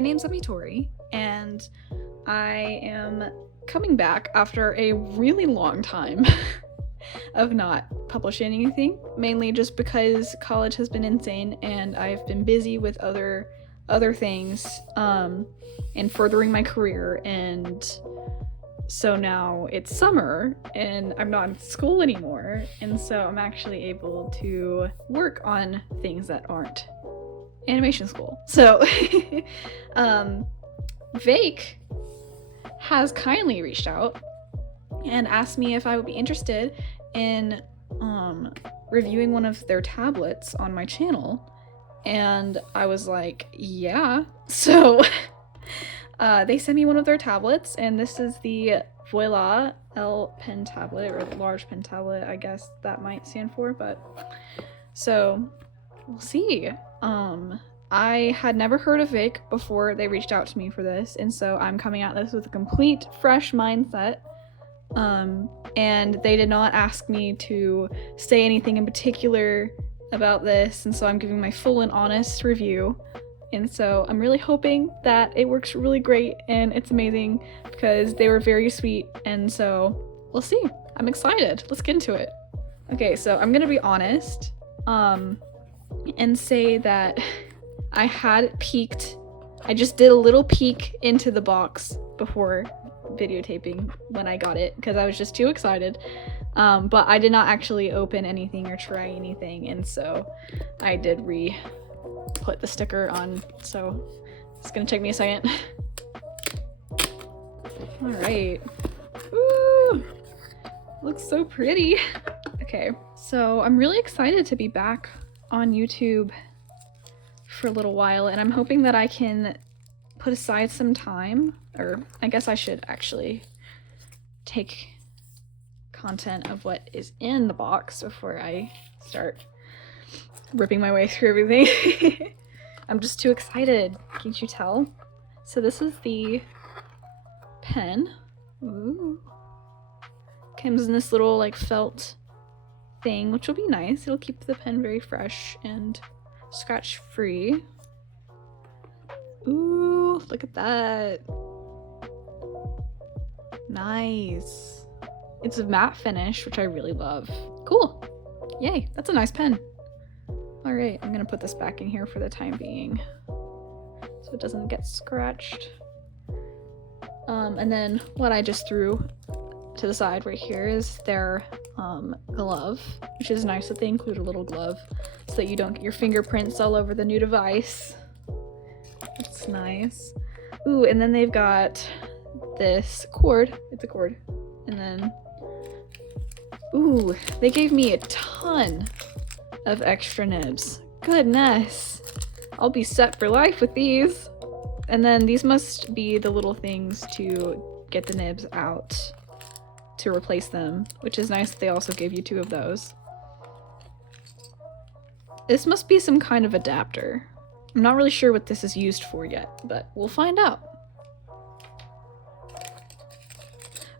my name's Amitori, and I am coming back after a really long time of not publishing anything, mainly just because college has been insane and I've been busy with other things and furthering my career, and so now it's summer and I'm not in school anymore, and so I'm actually able to work on things that aren't animation school. So Veikk has kindly reached out and asked me if I would be interested in reviewing one of their tablets on my channel, and I was like, yeah. So they sent me one of their tablets, and this is the Voila L pen tablet, or the large pen tablet, I guess that might stand for, but so we'll see. I had never heard of Veikk before they reached out to me for this, and so I'm coming at this with a complete fresh mindset. And they did not ask me to say anything in particular about this, and so I'm giving my full and honest review. And so I'm really hoping that it works really great and it's amazing, because they were very sweet, and so we'll see. I'm excited. Let's get into it. Okay, so I'm gonna be honest and say that I had peeked. I just did a little peek into the box before videotaping when I got it, because I was just too excited. But I did not actually open anything or try anything, and so I did put the sticker on, so it's gonna take me a second. All right. Ooh, looks so pretty. Okay, so I'm really excited to be back on YouTube for a little while, and I'm hoping that I can put aside some time, or I guess I should actually take content of what is in the box before I start ripping my way through everything. I'm just too excited, can't you tell? So this is the pen. Ooh. Comes in this little like felt thing, which will be nice. It'll keep the pen very fresh and scratch free. Ooh, look at that. Nice. It's a matte finish, which I really love. Cool. Yay, that's a nice pen. All right, I'm gonna put this back in here for the time being so it doesn't get scratched. And then what I just threw to the side right here is their glove, which is nice that they include a little glove so that you don't get your fingerprints all over the new device. It's nice. Ooh, and then they've got this cord. It's a cord. And then, ooh, they gave me a ton of extra nibs. Goodness. I'll be set for life with these. And then these must be the little things to get the nibs out to replace them, which is nice. They also gave you 2 of those. This must be some kind of adapter. I'm not really sure what this is used for yet, but we'll find out.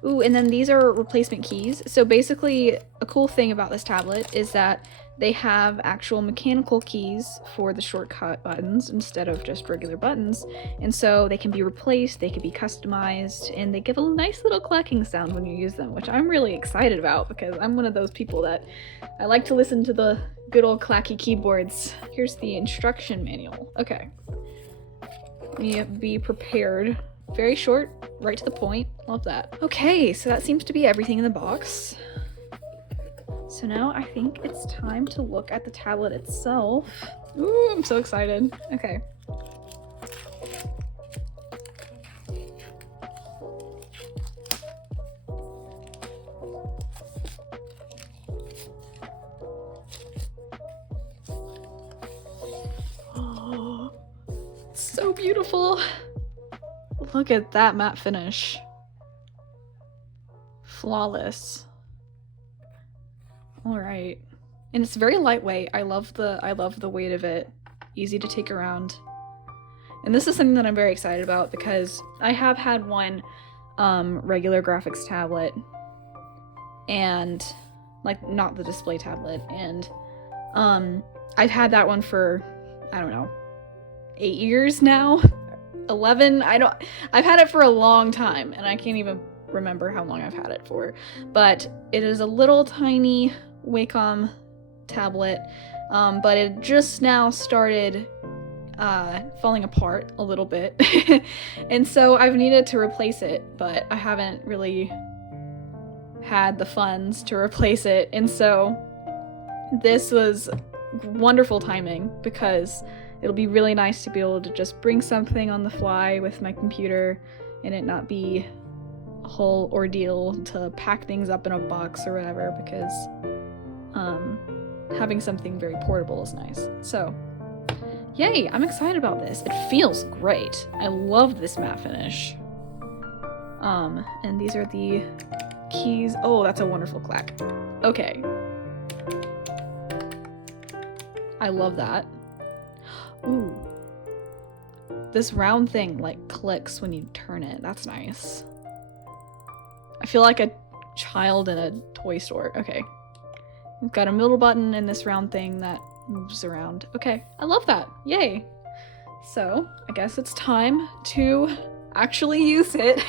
Ooh, and then these are replacement keys. So basically, a cool thing about this tablet is that they have actual mechanical keys for the shortcut buttons instead of just regular buttons. And so they can be replaced, they can be customized, and they give a nice little clacking sound when you use them, which I'm really excited about because I'm one of those people that I like to listen to the good old clacky keyboards. Here's the instruction manual. Okay. Be prepared. Very short, right to the point. Love that. Okay, so that seems to be everything in the box. So now I think it's time to look at the tablet itself. Ooh, I'm so excited. Okay. Oh, so beautiful. Look at that matte finish. Flawless. All right. And it's very lightweight. I love the weight of it. Easy to take around. And this is something that I'm very excited about because I have had one regular graphics tablet, and like not the display tablet, and I've had that one for, I don't know, 8 years now. 11. I've had it for a long time, and I can't even remember how long I've had it for. But it is a little tiny Wacom tablet, but it just now started falling apart a little bit. And so I've needed to replace it, but I haven't really had the funds to replace it. And so this was wonderful timing, because it'll be really nice to be able to just bring something on the fly with my computer and it not be a whole ordeal to pack things up in a box or whatever, because having something very portable is nice. So yay, I'm excited about this. It feels great. I love this matte finish. And these are the keys. Oh, that's a wonderful clack. Okay. I love that. Ooh. This round thing like clicks when you turn it. That's nice. I feel like a child in a toy store. Okay. We've got a middle button and this round thing that moves around. Okay, I love that. Yay. So, I guess it's time to actually use it.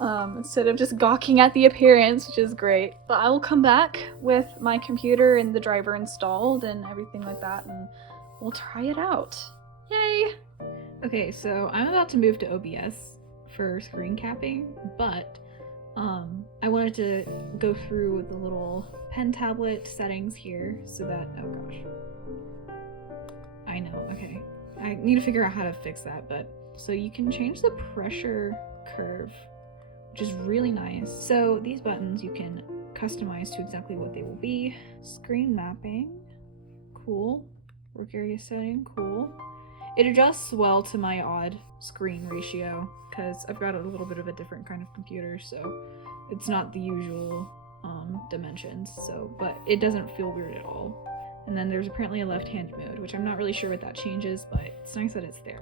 Instead of just gawking at the appearance, which is great. But I will come back with my computer and the driver installed and everything like that, and we'll try it out. Yay! Okay, so I'm about to move to OBS for screen capping, but I wanted to go through the little pen tablet settings here so that, oh gosh. I know, okay. I need to figure out how to fix that, but so you can change the pressure curve, which is really nice. So these buttons you can customize to exactly what they will be. Screen mapping, cool. Work area setting, cool. It adjusts well to my odd screen ratio because I've got a little bit of a different kind of computer, so it's not the usual dimensions, so, but it doesn't feel weird at all. And then there's apparently a left-handed mode, which I'm not really sure what that changes, but it's nice that it's there.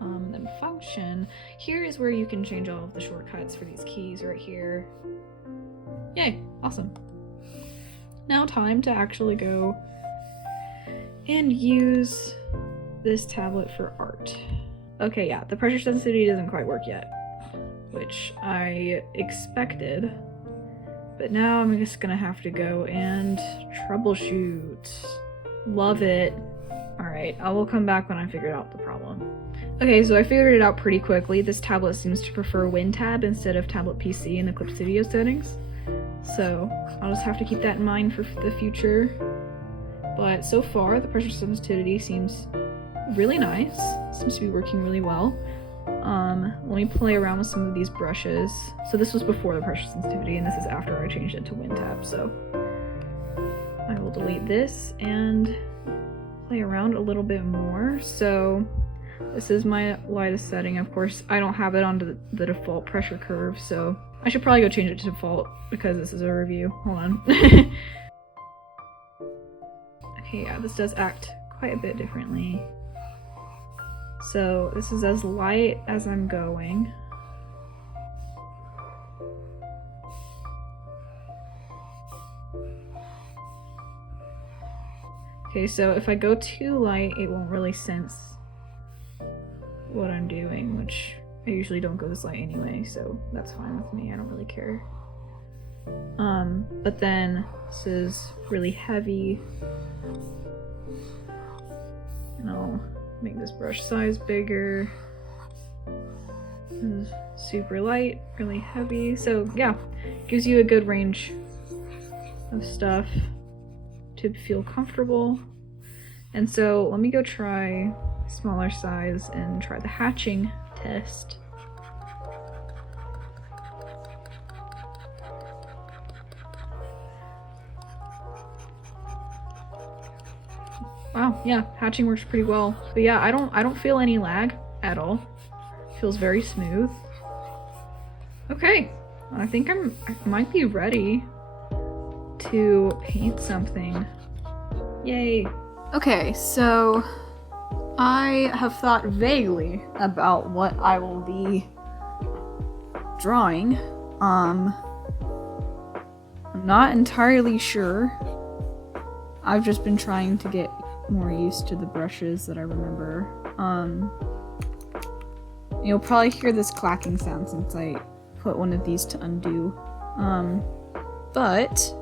Then function, here is where you can change all of the shortcuts for these keys right here. Yay, awesome. Now time to actually go and use this tablet for art. Okay, yeah, the pressure sensitivity doesn't quite work yet, which I expected, but now I'm just gonna have to go and troubleshoot. Love it. Alright, I will come back when I figured out the problem. Okay, so I figured it out pretty quickly. This tablet seems to prefer WinTab instead of Tablet PC in the Clip Studio settings, so I'll just have to keep that in mind for the future. But so far, the pressure sensitivity seems really nice. Seems to be working really well. Let me play around with some of these brushes. So this was before the pressure sensitivity, and this is after I changed it to WinTab, so I will delete this and play around a little bit more. So this is my lightest setting. Of course, I don't have it on the default pressure curve, so I should probably go change it to default because this is a review. Hold on. Okay, yeah, this does act quite a bit differently. So this is as light as I'm going. Okay, so if I go too light, it won't really sense what I'm doing, which I usually don't go this light anyway, so that's fine with me. I don't really care. But then this is really heavy. And I'll make this brush size bigger. This is super light, really heavy. So yeah, gives you a good range of stuff to feel comfortable. And so let me go try smaller size and try the hatching test. Wow, yeah, hatching works pretty well. But yeah, I don't feel any lag at all. Feels very smooth. Okay, I think I might be ready to paint something. Yay. Okay, so I have thought vaguely about what I will be drawing. I'm not entirely sure. I've just been trying to get more used to the brushes that I remember. You'll probably hear this clacking sound since I put one of these to undo. But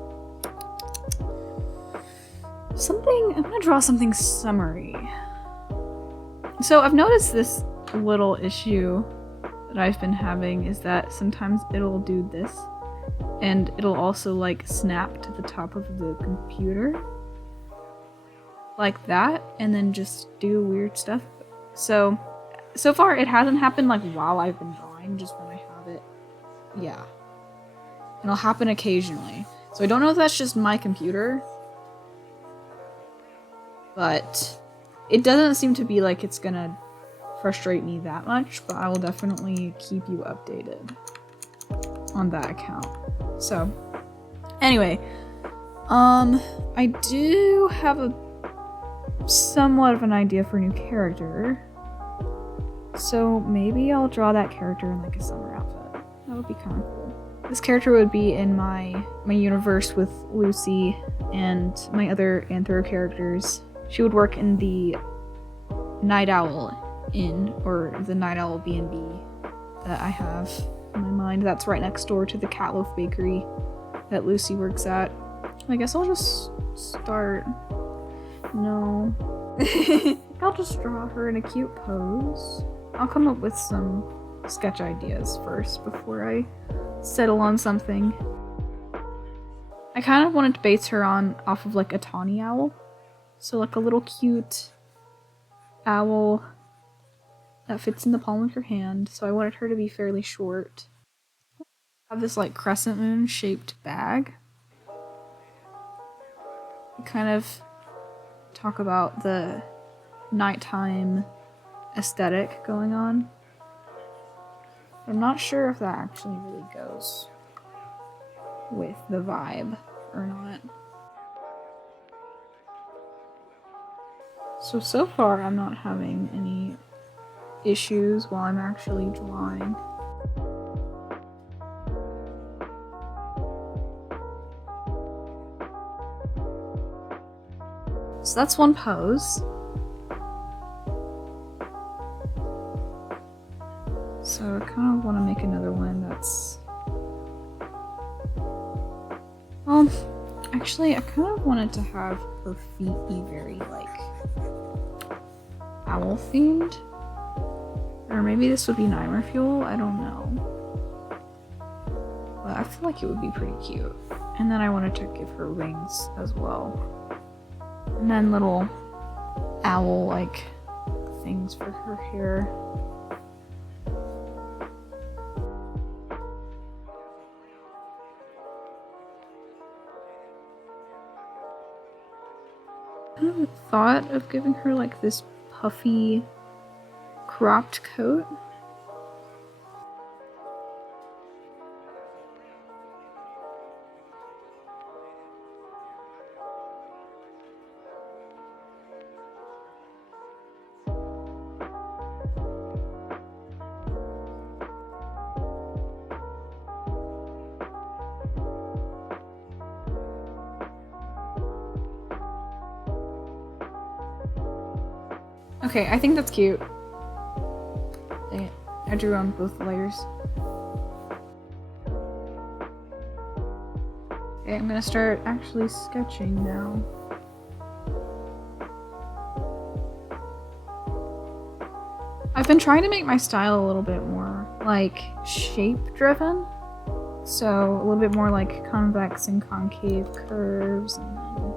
I'm gonna draw something summery. So I've noticed this little issue that I've been having is that sometimes it'll do this, and it'll also like snap to the top of the computer like that, and then just do weird stuff. So far it hasn't happened like while I've been drawing, just when I have it. Yeah. And it'll happen occasionally. So I don't know if that's just my computer, but it doesn't seem to be like it's gonna frustrate me that much, but I will definitely keep you updated on that account. So anyway, I do have a somewhat of an idea for a new character. So maybe I'll draw that character in like a summer outfit. That would be kind of cool. This character would be in my universe with Lucy and my other Anthro characters. She would work in the Night Owl Inn, or the Night Owl B&B that I have in my mind. That's right next door to the Catloaf Bakery that Lucy works at. I guess I'll just start. No. I'll just draw her in a cute pose. I'll come up with some sketch ideas first before I settle on something. I kind of wanted to base her off of like a tawny owl. So like a little cute owl that fits in the palm of your hand. So I wanted her to be fairly short. I have this like crescent moon shaped bag. Kind of talk about the nighttime aesthetic going on. I'm not sure if that actually really goes with the vibe or not. So far I'm not having any issues while I'm actually drawing. So that's one pose. So I kind of want to make another one that's... actually I kind of wanted to have her feet be very like owl themed. Or maybe this would be Nightmare Fuel, I don't know. But I feel like it would be pretty cute. And then I wanted to give her wings as well. And then little owl-like things for her hair. I haven't thought of giving her like this puffy cropped coat. Okay, I think that's cute. Dang it. I drew on both layers. Okay, I'm gonna start actually sketching now. I've been trying to make my style a little bit more, like, shape-driven. So, a little bit more like convex and concave curves. And then...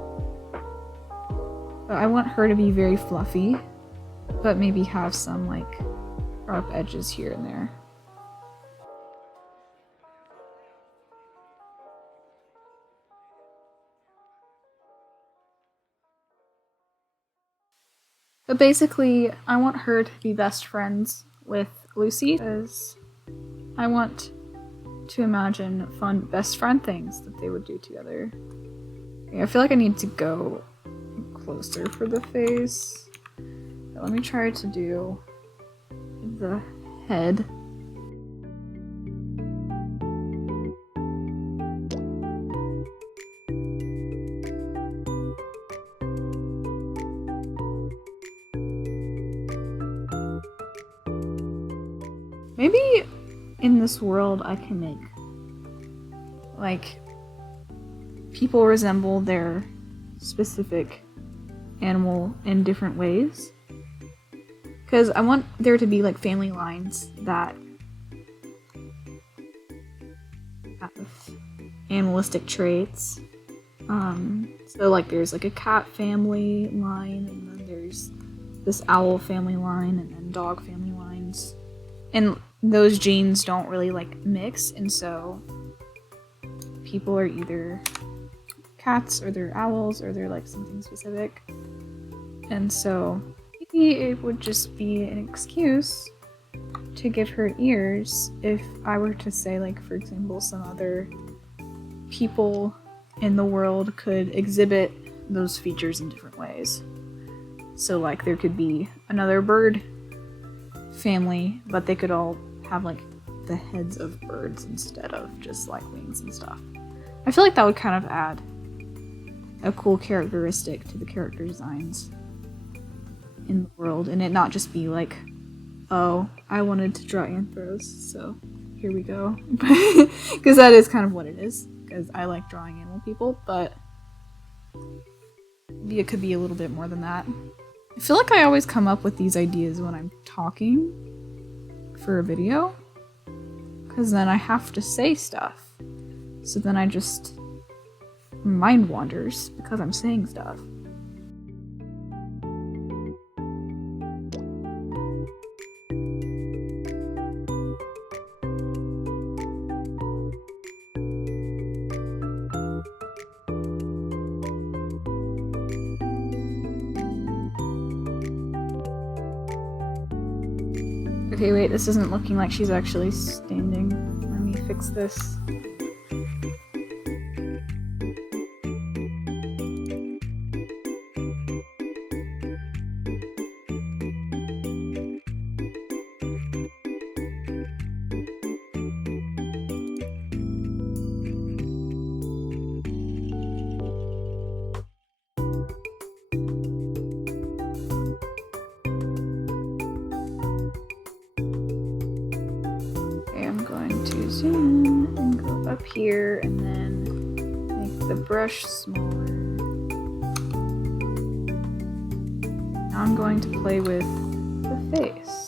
But I want her to be very fluffy. But maybe have some like sharp edges here and there. But basically, I want her to be best friends with Lucy because I want to imagine fun best friend things that they would do together. Okay, I feel like I need to go closer for the face. Let me try to do the head. Maybe in this world I can make, like, people resemble their specific animal in different ways. Because I want there to be, like, family lines that have animalistic traits. So, like, there's, like, a cat family line, and then there's this owl family line, and then dog family lines. And those genes don't really, like, mix, and so people are either cats, or they're owls, or they're, like, something specific. And so maybe it would just be an excuse to give her ears if I were to say, like, for example, some other people in the world could exhibit those features in different ways. So, like, there could be another bird family, but they could all have, like, the heads of birds instead of just, like, wings and stuff. I feel like that would kind of add a cool characteristic to the character designs in the world, and it not just be like, oh, I wanted to draw anthros, so here we go. Because that is kind of what it is, because I like drawing animal people, but maybe it could be a little bit more than that. I feel like I always come up with these ideas when I'm talking for a video, because then I have to say stuff. So then I just mind wanders because I'm saying stuff. Okay, wait, this isn't looking like she's actually standing. Let me fix this. Zoom in and go up here and then make the brush smaller. Now I'm going to play with the face.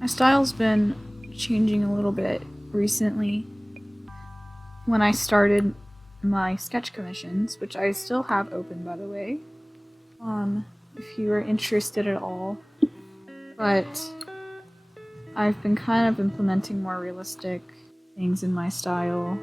My style's been changing a little bit recently. When I started my sketch commissions, which I still have open, by the way, if you are interested at all, but I've been kind of implementing more realistic things in my style.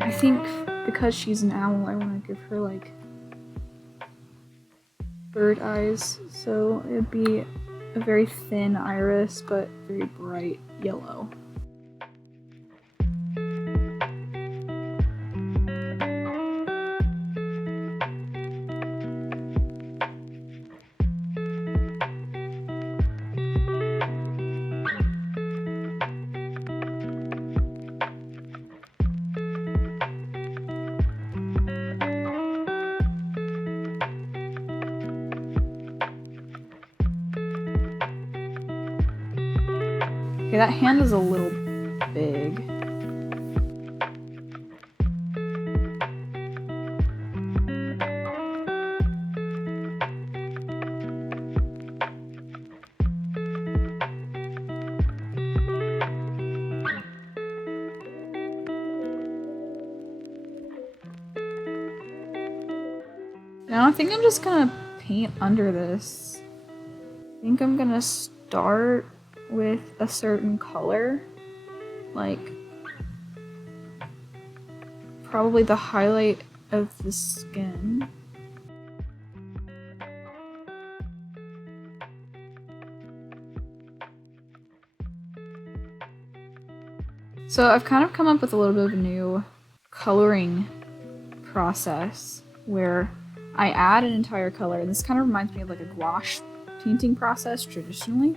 I think because she's an owl, I want to give her, like, bird eyes, so it'd be a very thin iris, but very bright yellow. Okay, that hand is a little big. Now I think I'm just gonna paint under this. I think I'm gonna start with a certain color, like probably the highlight of the skin. So I've kind of come up with a little bit of a new coloring process where I add an entire color, and this kind of reminds me of like a gouache painting process traditionally.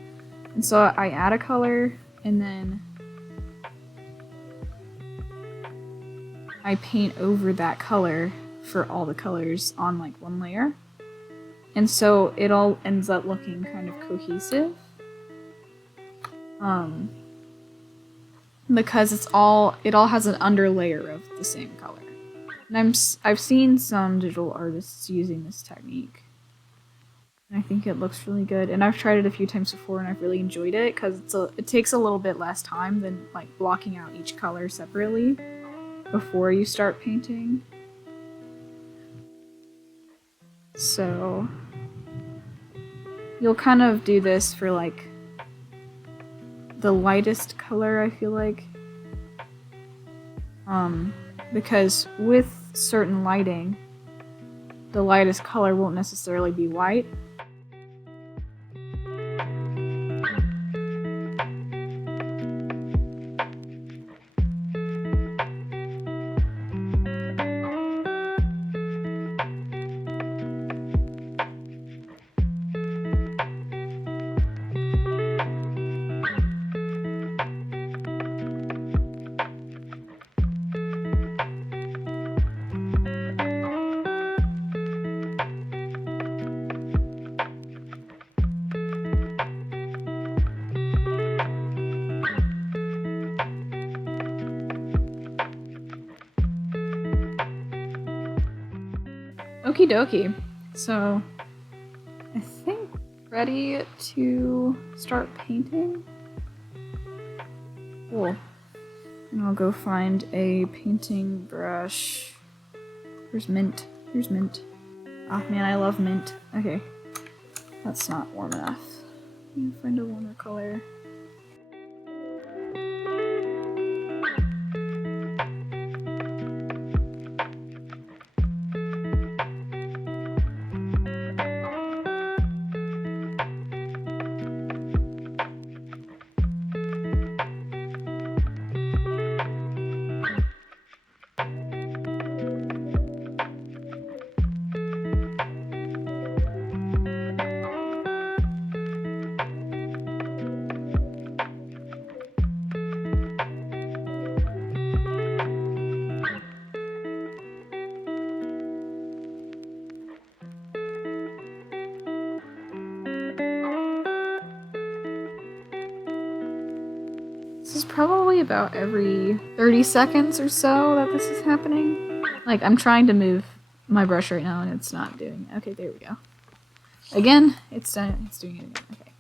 And so I add a color, and then I paint over that color for all the colors on like one layer. And so it all ends up looking kind of cohesive. Because it all has an underlayer of the same color. And I've seen some digital artists using this technique. And I think it looks really good. And I've tried it a few times before, and I've really enjoyed it because it takes a little bit less time than like blocking out each color separately before you start painting. So you'll kind of do this for like the lightest color, I feel like. Because with certain lighting, the lightest color won't necessarily be white. Okie dokie. So I think ready to start painting. Cool. And I'll go find a painting brush. Here's mint. Here's mint. Oh man, I love mint. Okay. That's not warm enough. I need to find a warmer color. This is probably about every 30 seconds or so that this is happening. Like, I'm trying to move my brush right now and it's not doing it. Okay, there we go. Again, it's done. It's doing it again. Okay.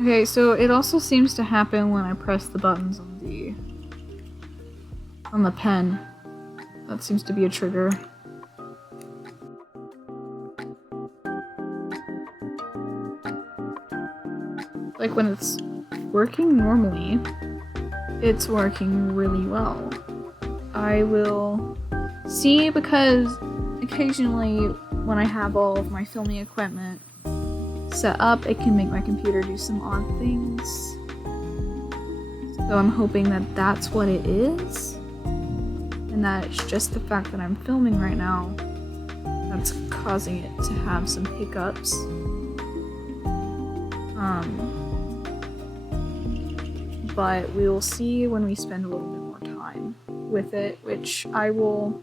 Okay, so it also seems to happen when I press the buttons on the pen. That seems to be a trigger. Like when it's working normally, it's working really well. I will see, because occasionally when I have all of my filming equipment set up, it can make my computer do some odd things. So I'm hoping that that's what it is, and that it's just the fact that I'm filming right now that's causing it to have some hiccups. But we will see when we spend a little bit more time with it, which I will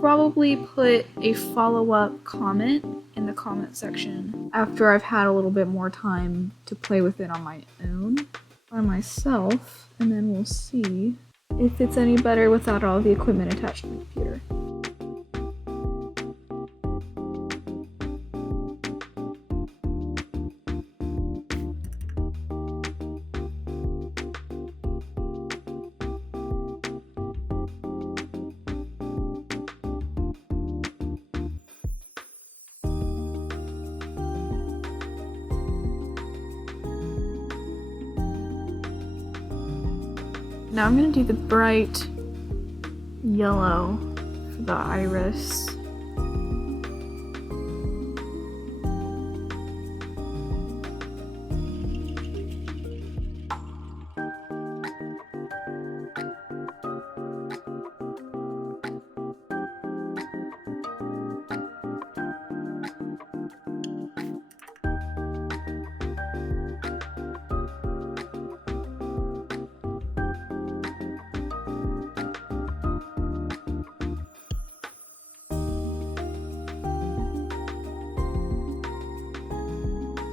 probably put a follow-up comment in the comment section after I've had a little bit more time to play with it on my own, by myself, and then we'll see if it's any better without all the equipment attached to the computer. Now I'm gonna do the bright yellow for the iris.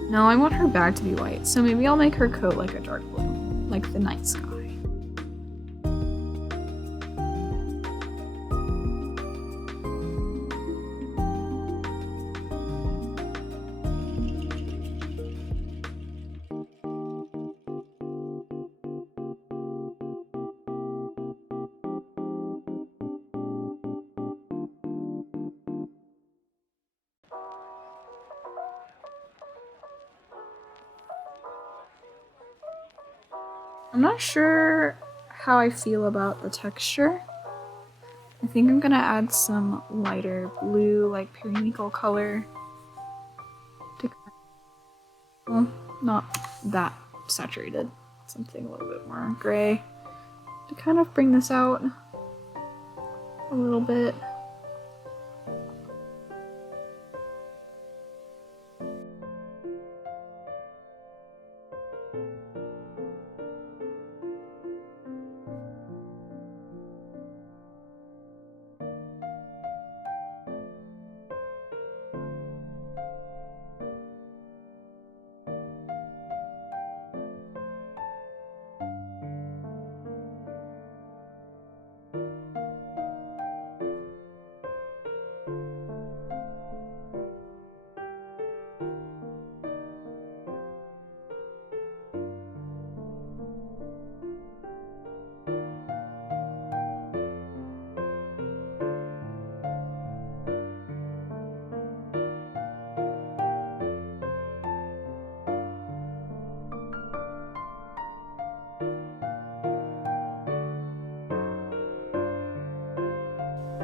No, I want her bag to be white, so maybe I'll make her coat like a dark blue, like the night sky. I'm not sure how I feel about the texture. I think I'm gonna add some lighter blue, like periwinkle color. Well, not that saturated. Something a little bit more gray to kind of bring this out a little bit.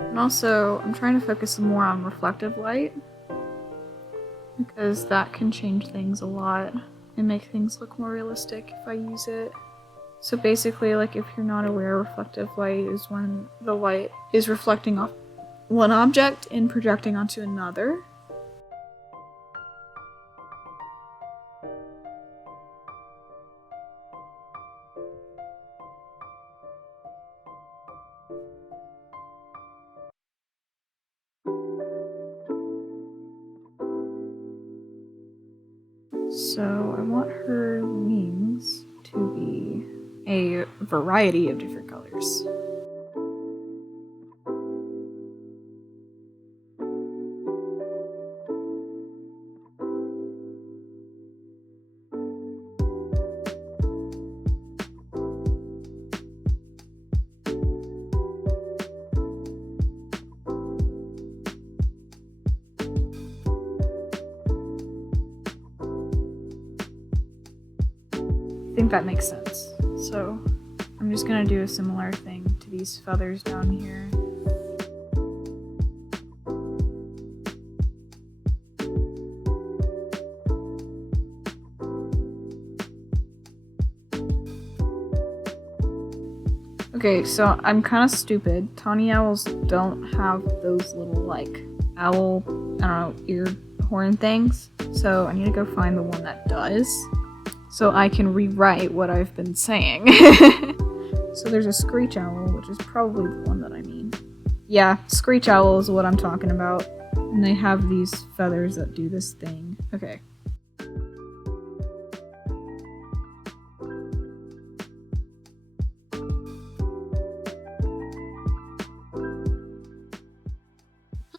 And also, I'm trying to focus more on reflective light, because that can change things a lot and make things look more realistic if I use it. So basically, like, if you're not aware, reflective light is when the light is reflecting off one object and projecting onto another. So I want her wings to be a variety of different colors. I think that makes sense. So I'm just gonna do a similar thing to these feathers down here. Okay, so I'm kind of stupid. Tawny owls don't have those little, like, owl, I don't know, ear horn things. So I need to go find the one that does, so I can rewrite what I've been saying. So there's a screech owl, which is probably the one that I mean. Yeah, screech owl is what I'm talking about. And they have these feathers that do this thing. Okay.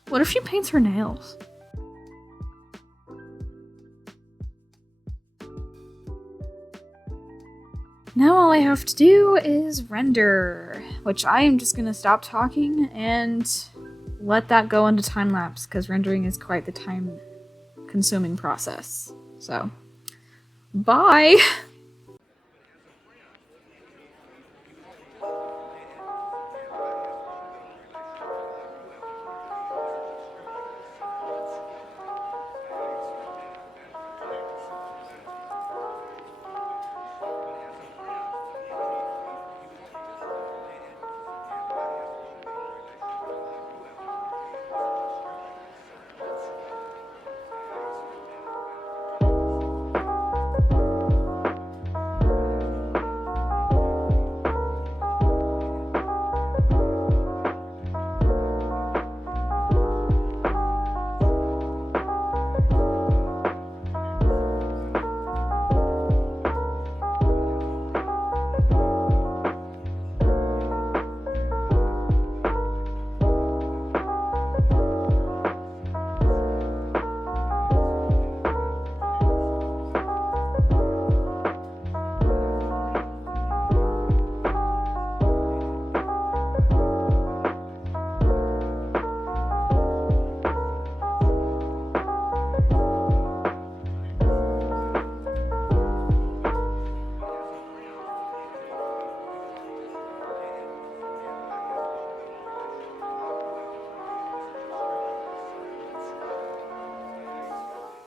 What if she paints her nails? Now all I have to do is render, which I am just gonna stop talking and let that go into time lapse, because rendering is quite the time consuming process. So, bye!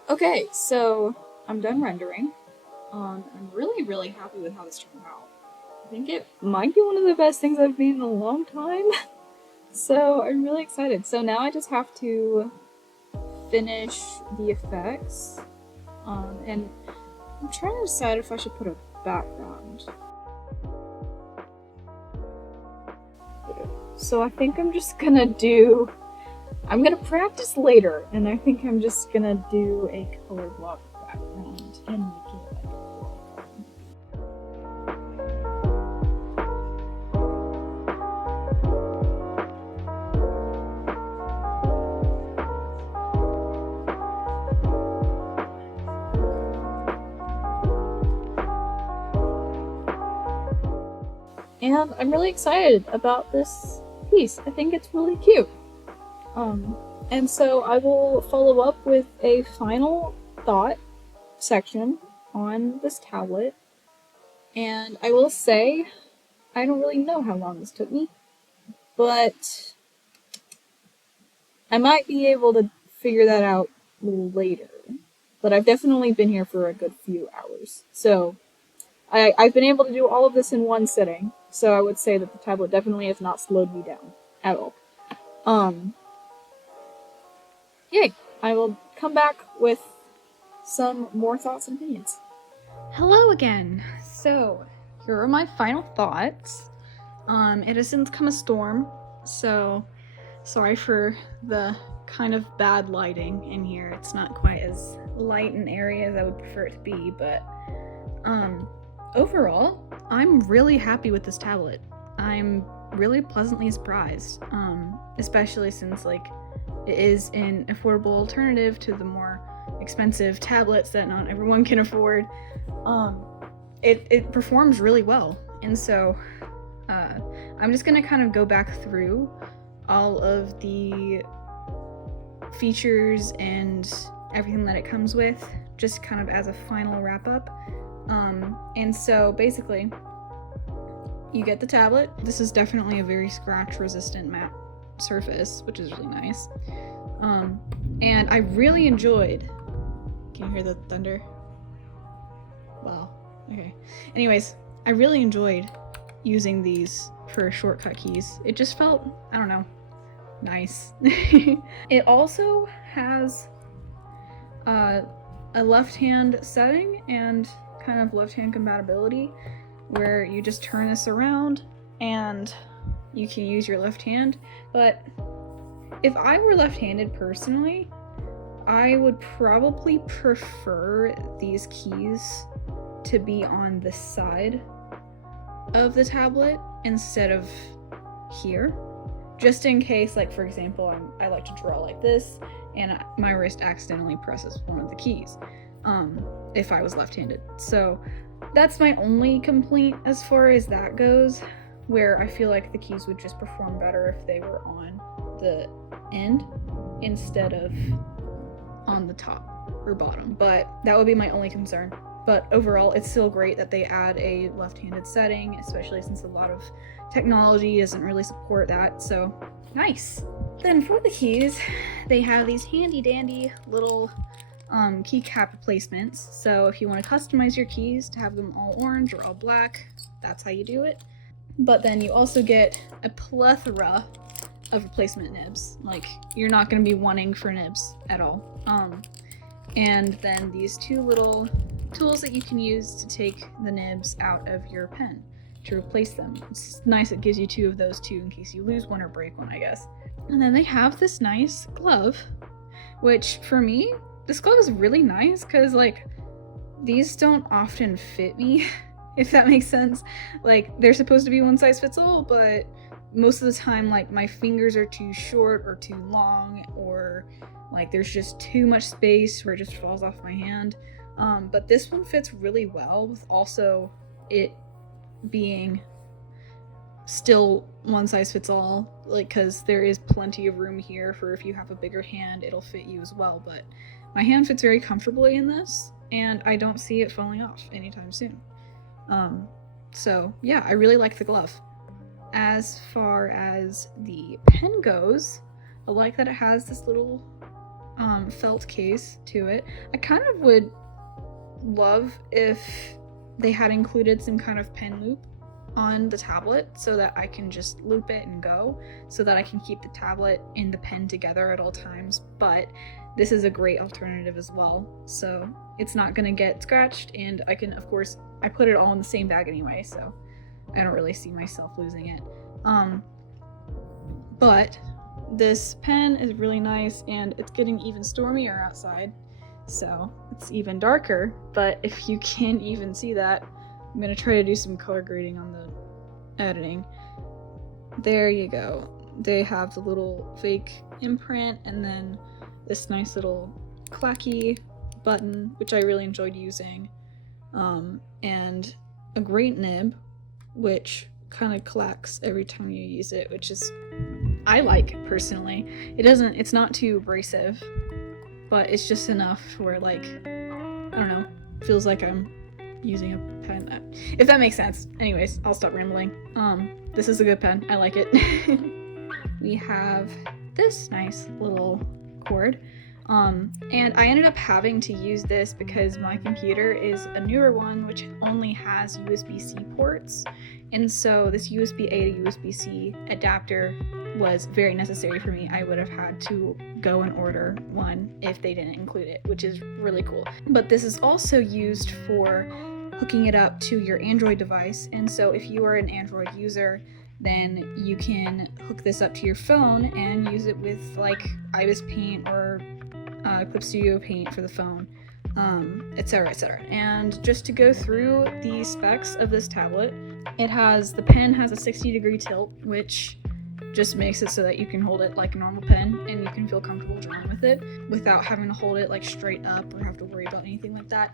Okay, so I'm done rendering. I'm really happy with how this turned out. I think it might be one of the best things I've made in a long time. So I'm really excited. So now I just have to finish the effects. And I'm trying to decide if I should put a background. So I think I'm just gonna I'm gonna practice later, and I think I'm just gonna do a color block background and make it like and I'm really excited about this piece. I think it's really cute. And so I will follow up with a final thought section on this tablet. And I will say, I don't really know how long this took me, but I might be able to figure that out later. But I've definitely been here for a good few hours. So I've been able to do all of this in one sitting, so I would say that the tablet definitely has not slowed me down at all. Yay! I will come back with some more thoughts and opinions. Hello again! So, here are my final thoughts. It has since come a storm, so sorry for the kind of bad lighting in here. It's not quite as light and airy as I would prefer it to be, but overall, I'm really happy with this tablet. I'm really pleasantly surprised, especially since it is an affordable alternative to the more expensive tablets that not everyone can afford. It performs really well, and so I'm just gonna kind of go back through all of the features and everything that it comes with, just kind of as a final wrap up. And so basically, you get the tablet. This is definitely a very scratch resistant matte surface, which is really nice. And I really enjoyed, can you hear the thunder? Wow, okay. Anyways, I really enjoyed using these for shortcut keys. It just felt, I don't know, nice. It also has a left-hand setting and kind of left-hand compatibility, where you just turn this around and you can use your left hand. But if I were left-handed personally, I would probably prefer these keys to be on the side of the tablet instead of here, just in case, for example, I like to draw like this and my wrist accidentally presses one of the keys, if I was left-handed. So that's my only complaint as far as that goes, where I feel like the keys would just perform better if they were on the end instead of on the top or bottom. But that would be my only concern. But overall, it's still great that they add a left-handed setting, especially since a lot of technology doesn't really support that, so nice. Then for the keys, they have these handy-dandy little keycap replacements. So if you want to customize your keys to have them all orange or all black, that's how you do it. But then you also get a plethora of replacement nibs. You're not going to be wanting for nibs at all. And then these two little tools that you can use to take the nibs out of your pen to replace them. It's nice, it gives you two of those too in case you lose one or break one, I guess. And then they have this nice glove, which for me, this glove is really nice because these don't often fit me, if that makes sense. They're supposed to be one size fits all, but most of the time my fingers are too short or too long, or there's just too much space where it just falls off my hand. But this one fits really well, with also it being still one size fits all, because there is plenty of room here for if you have a bigger hand, it'll fit you as well. But my hand fits very comfortably in this, and I don't see it falling off anytime soon. So yeah, I really like the glove. As far as the pen goes, I like that it has this little felt case to it. I kind of would love if they had included some kind of pen loop on the tablet so that I can just loop it and go, so that I can keep the tablet and the pen together at all times. But this is a great alternative as well, so it's not gonna get scratched, and I can, of course, I put it all in the same bag anyway, so I don't really see myself losing it. But this pen is really nice, and it's getting even stormier outside, so it's even darker. But if you can't even see that, I'm gonna try to do some color grading on the editing. There you go. They have the little Veikk imprint, and then this nice little clacky button, which I really enjoyed using, and a great nib, which kind of clacks every time you use it, which is I like personally. It's not too abrasive, but it's just enough where, like, I don't know, feels like I'm using a pen, if that makes sense. Anyways, I'll stop rambling. This is a good pen. I like it. We have this nice little cord, and I ended up having to use this because my computer is a newer one which only has USB-C ports, and so this USB-A to USB-C adapter was very necessary for me. I would have had to go and order one if they didn't include it, which is really cool. But this is also used for hooking it up to your Android device, and so if you are an Android user, then you can hook this up to your phone and use it with, like, Ibis Paint or Clip Studio Paint for the phone, etc, etc. And just to go through the specs of this tablet, the pen has a 60-degree tilt, which just makes it so that you can hold it like a normal pen and you can feel comfortable drawing with it without having to hold it like straight up or have to worry about anything like that.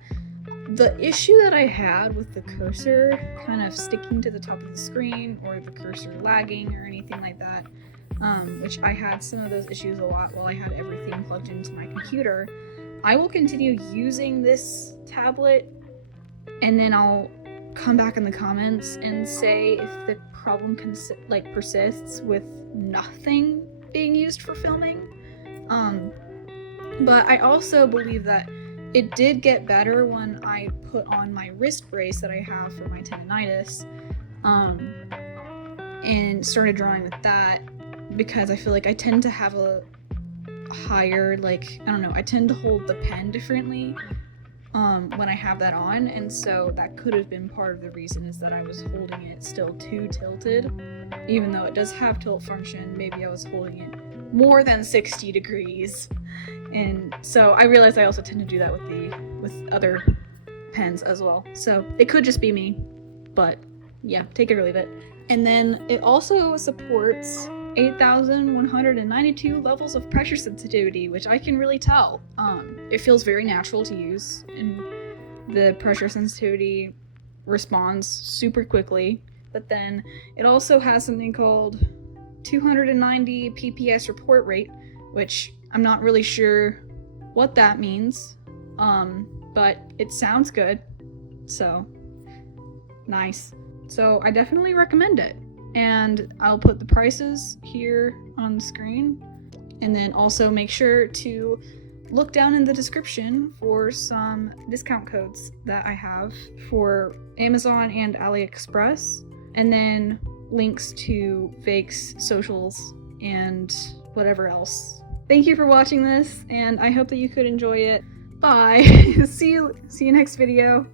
The issue that I had with the cursor kind of sticking to the top of the screen, or the cursor lagging or anything like that, which I had some of those issues a lot while I had everything plugged into my computer. I will continue using this tablet, and then I'll come back in the comments and say if the problem persists with nothing being used for filming. But I also believe that it did get better when I put on my wrist brace that I have for my tendonitis, and started drawing with that, because I feel like I tend to have a higher, like, I don't know, I tend to hold the pen differently when I have that on, and so that could have been part of the reason, is that I was holding it still too tilted. Even though it does have tilt function, maybe I was holding it more than 60 degrees. And so I realized I also tend to do that with other pens as well. So it could just be me, but yeah, take it or leave it. And then it also supports 8,192 levels of pressure sensitivity, which I can really tell. It feels very natural to use, and the pressure sensitivity responds super quickly. But then it also has something called 290 PPS report rate, which I'm not really sure what that means, but it sounds good, so nice. So I definitely recommend it, and I'll put the prices here on the screen, and then also make sure to look down in the description for some discount codes that I have for Amazon and Aliexpress, and then links to Veikk's socials and whatever else. Thank you for watching this, and I hope that you could enjoy it. Bye. See you next video.